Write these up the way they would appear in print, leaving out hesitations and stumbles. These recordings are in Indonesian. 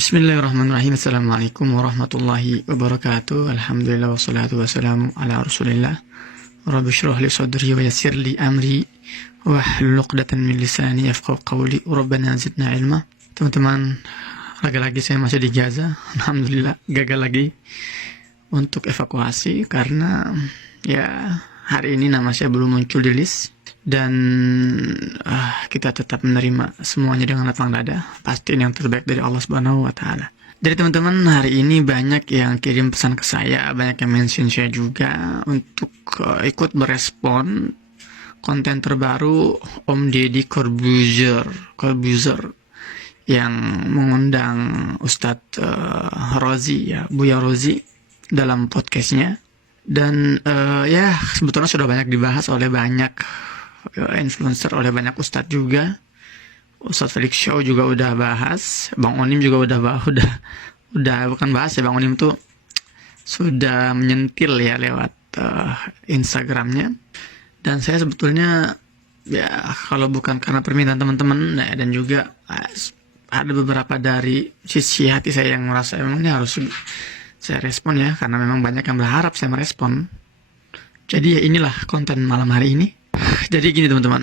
Bismillahirrahmanirrahim. Assalamualaikum warahmatullahi wabarakatuh. Alhamdulillah wassalatu wassalamu ala rasulillah. Rabbi shrah li sadri wa yassir li amri wahlul 'uqdatan min lisani yafqahu qawli. Rabbana zidna ilma. Teman-teman, lagi-lagi saya masih di Gaza. Alhamdulillah gagal lagi untuk evakuasi karena ya hari ini nama saya belum muncul di list. Dan kita tetap menerima semuanya dengan lapang dada. Pasti ini yang terbaik dari Allah Subhanahu wa Ta'ala. Jadi teman-teman, hari ini banyak yang kirim pesan ke saya, banyak yang mention saya juga untuk ikut berespon konten terbaru Om Deddy Corbuzier yang mengundang Ustadz Rozi, ya, Buya Rozi dalam podcastnya. Dan ya sebetulnya sudah banyak dibahas oleh banyak influencer, oleh banyak ustadz juga. Ustadz Felix Show juga udah bahas, Bang Onim juga udah bukan bahas ya, Bang Onim tuh sudah menyentil ya lewat Instagramnya. Dan saya sebetulnya ya kalau bukan karena permintaan teman-teman ya, dan juga ada beberapa dari sisi hati saya yang merasa emang ini harus saya respon ya, karena memang banyak yang berharap saya merespon. Jadi ya inilah konten malam hari ini. Jadi gini teman-teman,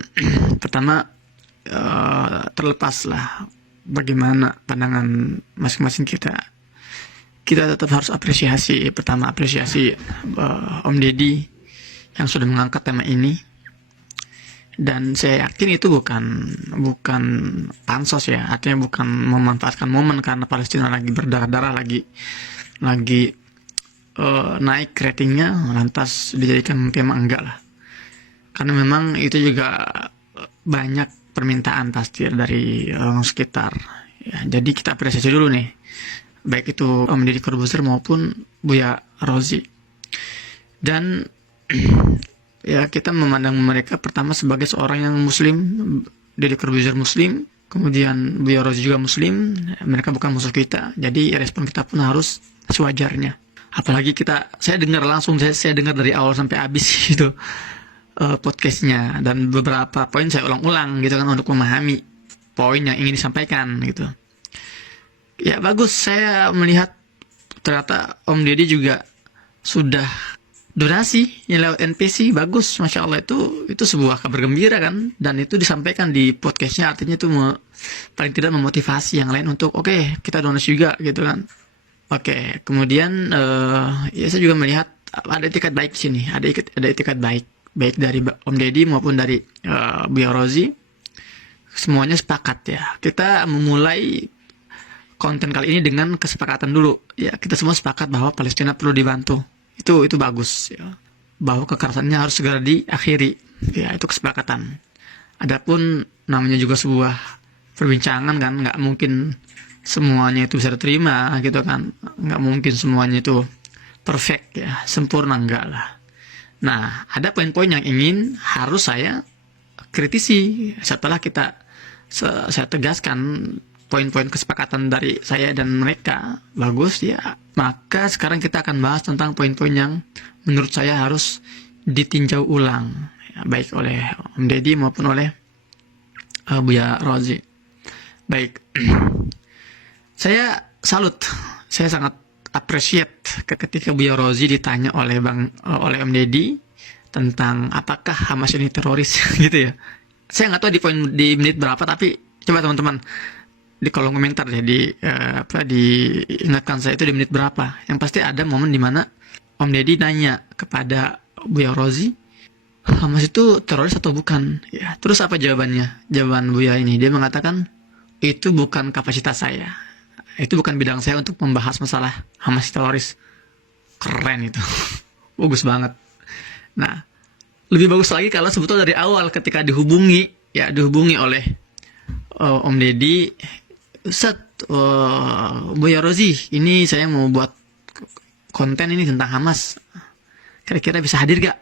pertama terlepaslah bagaimana pandangan masing-masing kita tetap harus apresiasi. Pertama apresiasi Om Deddy yang sudah mengangkat tema ini. Dan saya yakin itu bukan pansos ya, artinya bukan memanfaatkan momen karena Palestina lagi berdarah-darah, lagi naik ratingnya, lantas dijadikan tema, enggak lah. Karena memang itu juga banyak permintaan pasti dari orang sekitar. Ya, jadi kita apresiasi dulu nih, baik itu Om Deddy Corbuzier maupun Buya Rozi. Dan ya kita memandang mereka pertama sebagai seorang yang muslim, Deddy Corbuzier muslim, kemudian Buya Rozi juga muslim. Mereka bukan musuh kita, jadi respon kita pun harus sewajarnya. Apalagi saya dengar langsung, saya dengar dari awal sampai habis gitu podcastnya, dan beberapa poin saya ulang-ulang gitu kan untuk memahami poin yang ingin disampaikan gitu. Ya bagus, saya melihat ternyata Om Deddy juga sudah donasi yang lewat NPC, bagus, masya Allah, itu sebuah kabar gembira kan, dan itu disampaikan di podcastnya, artinya itu paling tidak memotivasi yang lain untuk oke, kita donasi juga gitu kan. Oke, kemudian ya saya juga melihat ada etikat baik di sini, ada etikat baik dari Om Deddy maupun dari Buya Rozi. Semuanya sepakat ya. Kita memulai konten kali ini dengan kesepakatan dulu. Ya, kita semua sepakat bahwa Palestina perlu dibantu. Itu bagus ya. Bahwa kekerasannya harus segera diakhiri. Ya, itu kesepakatan. Adapun namanya juga sebuah perbincangan kan, nggak mungkin semuanya itu bisa diterima gitu kan. Nggak mungkin semuanya itu perfect ya, sempurna, enggak lah. Nah, ada poin-poin yang harus saya kritisi setelah saya tegaskan poin-poin kesepakatan dari saya dan mereka. Bagus ya. Maka sekarang kita akan bahas tentang poin-poin yang menurut saya harus ditinjau ulang ya, baik oleh Om Deddy maupun oleh Buya Rozi. Baik. Saya salut. Saya sangat appreciate ketika Buya Rozi ditanya oleh Om Deddy tentang apakah Hamas ini teroris gitu ya. Saya nggak tahu di menit berapa, tapi coba teman-teman di kolom komentar ya, diingatkan saya itu di menit berapa. Yang pasti ada momen di mana Om Deddy nanya kepada Buya Rozi, Hamas itu teroris atau bukan? Ya, terus apa jawabannya? Jawaban Buya ini, dia mengatakan itu bukan kapasitas saya. Itu bukan bidang saya untuk membahas masalah Hamas teroris. Keren itu. Bagus banget. Nah, lebih bagus lagi kalau sebetulnya dari awal ketika dihubungi oleh Om Deddy, Buya Rozi, ini saya mau buat konten ini tentang Hamas. Kira-kira bisa hadir gak?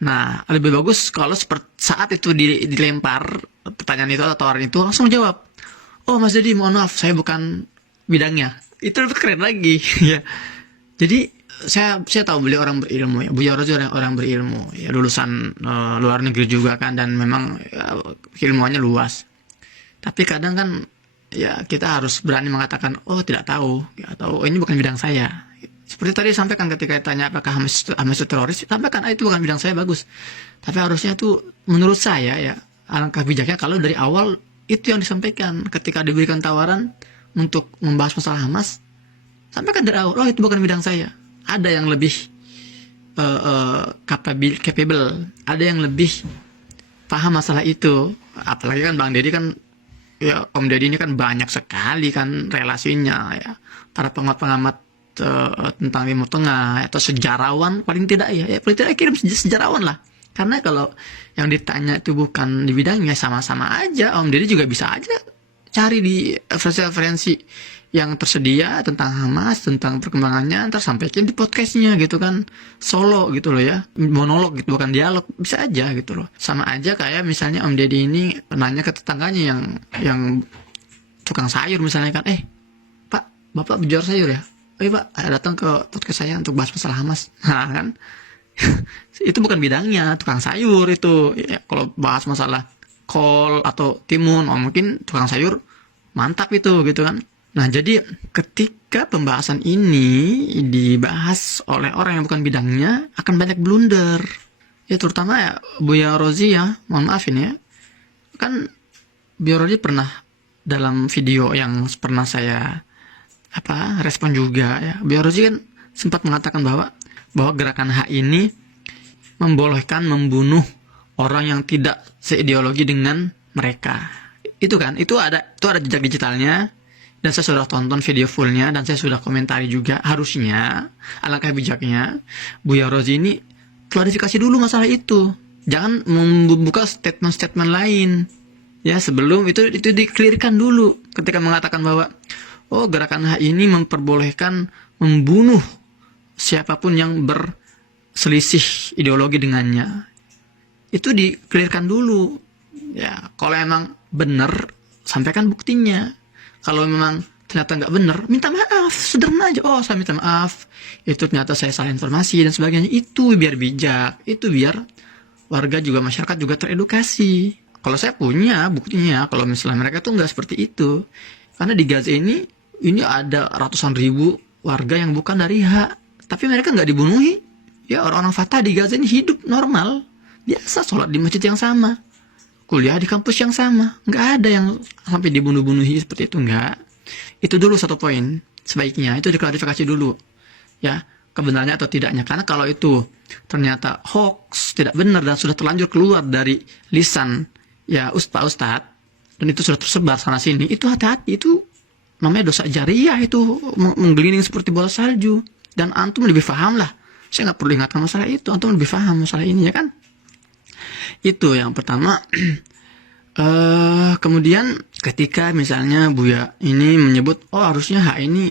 Nah, lebih bagus kalau saat itu dilempar pertanyaan itu atau tawaran itu langsung jawab. Oh Mas Deddy, mohon maaf, saya bukan bidangnya. Itu lebih keren lagi ya. Jadi saya tahu beliau orang berilmu ya. Buya Rozi orang berilmu ya, lulusan luar negeri juga kan, dan memang ya, ilmuannya luas. Tapi kadang kan ya kita harus berani mengatakan, oh tidak tahu, ya, atau oh, ini bukan bidang saya. Seperti tadi sampaikan ketika ditanya apakah Hamas itu teroris, sampaikan itu bukan bidang saya, bagus. Tapi harusnya tuh menurut saya ya alangkah bijaknya kalau dari awal itu yang disampaikan ketika diberikan tawaran untuk membahas masalah Hamas, sampaikan dari awal, oh itu bukan bidang saya. Ada yang lebih capable, ada yang lebih paham masalah itu. Apalagi kan Bang Deddy kan, ya Om Deddy ini kan banyak sekali kan relasinya ya. Para pengamat-pengamat tentang Timur Tengah atau sejarawan paling tidak ya paling tidak kirim sejarawan lah. Karena kalau yang ditanya itu bukan di bidangnya, sama-sama aja. Om Deddy juga bisa aja cari di referensi yang tersedia tentang Hamas, tentang perkembangannya, ntar sampaikan di podcastnya gitu kan, solo gitu loh ya, monolog gitu, bukan dialog, bisa aja gitu loh. Sama aja kayak misalnya Om Deddy ini nanya ke tetangganya yang tukang sayur misalnya kan, Pak, Bapak jual sayur ya? Pak, datang ke podcast saya untuk bahas masalah Hamas. Nah kan, itu bukan bidangnya, tukang sayur itu. Ya, kalau bahas masalah kol atau timun, mungkin tukang sayur mantap itu gitu kan. Nah, jadi ketika pembahasan ini dibahas oleh orang yang bukan bidangnya, akan banyak blunder. Ya, terutama ya Buya Rozi ya, mohon maaf ini ya. Kan Buya Rozi pernah dalam video yang pernah saya respon juga ya. Buya Rozi kan sempat mengatakan bahwa gerakan hak ini membolehkan membunuh orang yang tidak seideologi dengan mereka. Itu kan, itu ada jejak digitalnya. Dan saya sudah tonton video fullnya dan saya sudah komentari juga. Harusnya, alangkah bijaknya, Buya Rozi ini klarifikasi dulu masalah itu. Jangan membuka statement-statement lain. Ya, sebelum itu di-clearkan dulu. Ketika mengatakan bahwa, oh gerakan hak ini memperbolehkan membunuh siapapun yang berselisih ideologi dengannya. Itu di-clearkan dulu. Ya, kalau emang benar, sampaikan buktinya. Kalau memang ternyata nggak benar, minta maaf, sederhana aja. Oh, saya minta maaf. Itu ternyata saya salah informasi dan sebagainya. Itu biar bijak. Itu biar warga juga, masyarakat juga teredukasi. Kalau saya punya buktinya, kalau misalnya mereka tuh nggak seperti itu. Karena di Gaza ini ada ratusan ribu warga yang bukan dari hak. Tapi mereka nggak dibunuhi. Ya, orang-orang Fatah di Gaza ini hidup normal. Biasa sholat di masjid yang sama. Kuliah di kampus yang sama. Nggak ada yang sampai dibunuh-bunuhi seperti itu, nggak. Itu dulu satu poin. Sebaiknya itu diklarifikasi dulu. Ya, kebenarannya atau tidaknya. Karena kalau itu ternyata hoax, tidak benar dan sudah terlanjur keluar dari lisan ya ustadz, dan itu sudah tersebar sana sini, itu hati-hati. Itu namanya dosa jariah, itu menggelinding seperti bola salju. Dan antum lebih paham lah. Saya nggak perlu ingatkan masalah itu. Antum lebih paham masalah ini ya kan. Itu yang pertama. Kemudian ketika misalnya Buya ini menyebut, oh harusnya hak ini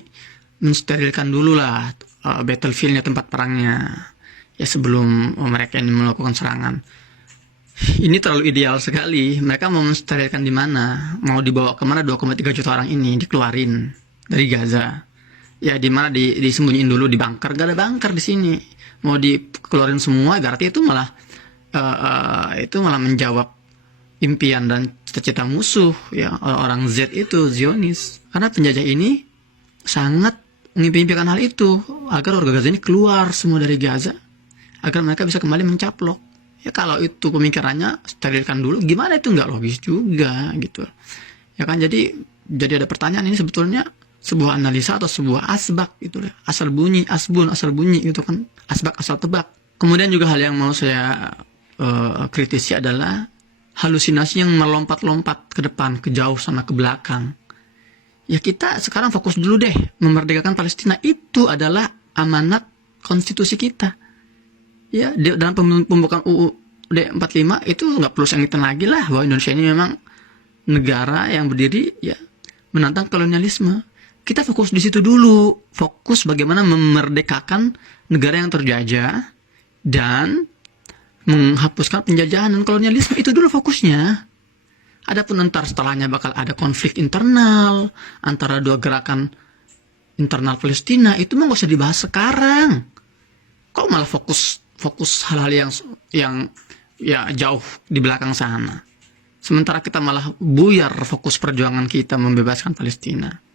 mensterilkan dulu lah battlefieldnya, tempat perangnya ya sebelum mereka ini melakukan serangan. Ini terlalu ideal sekali. Mereka mau mensterilkan di mana? Mau dibawa kemana 2,3 juta orang ini dikeluarin dari Gaza? Ya di mana disembunyiin dulu di bunker? Gak ada bunker di sini. Mau dikeluarin semua, berarti itu malah menjawab impian dan cita-cita musuh ya orang Z itu, Zionis. Karena penjajah ini sangat mengimpi-impikan hal itu agar warga Gaza ini keluar semua dari Gaza agar mereka bisa kembali mencaplok. Ya kalau itu pemikirannya sterilkan dulu, gimana itu nggak logis juga gitu. Ya kan, jadi ada pertanyaan, ini sebetulnya sebuah analisa atau sebuah asbak gitu ya. Asal bunyi, asal bunyi gitu kan. Asbak asal tebak. Kemudian juga hal yang mau saya kritisi adalah halusinasi yang melompat-lompat ke depan, ke jauh sana ke belakang. Ya kita sekarang fokus dulu deh memerdekakan Palestina. Itu adalah amanat konstitusi kita. Ya dalam pembukaan UUD 45 itu nggak perlu saya ngitung lagi lah bahwa Indonesia ini memang negara yang berdiri ya menantang kolonialisme. Kita fokus di situ dulu, fokus bagaimana memerdekakan negara yang terjajah dan menghapuskan penjajahan dan kolonialisme. Itu dulu fokusnya. Adapun ntar setelahnya bakal ada konflik internal antara dua gerakan internal Palestina, itu mah gak usah dibahas sekarang. Kok malah fokus hal-hal yang ya jauh di belakang sana. Sementara kita malah buyar fokus perjuangan kita membebaskan Palestina.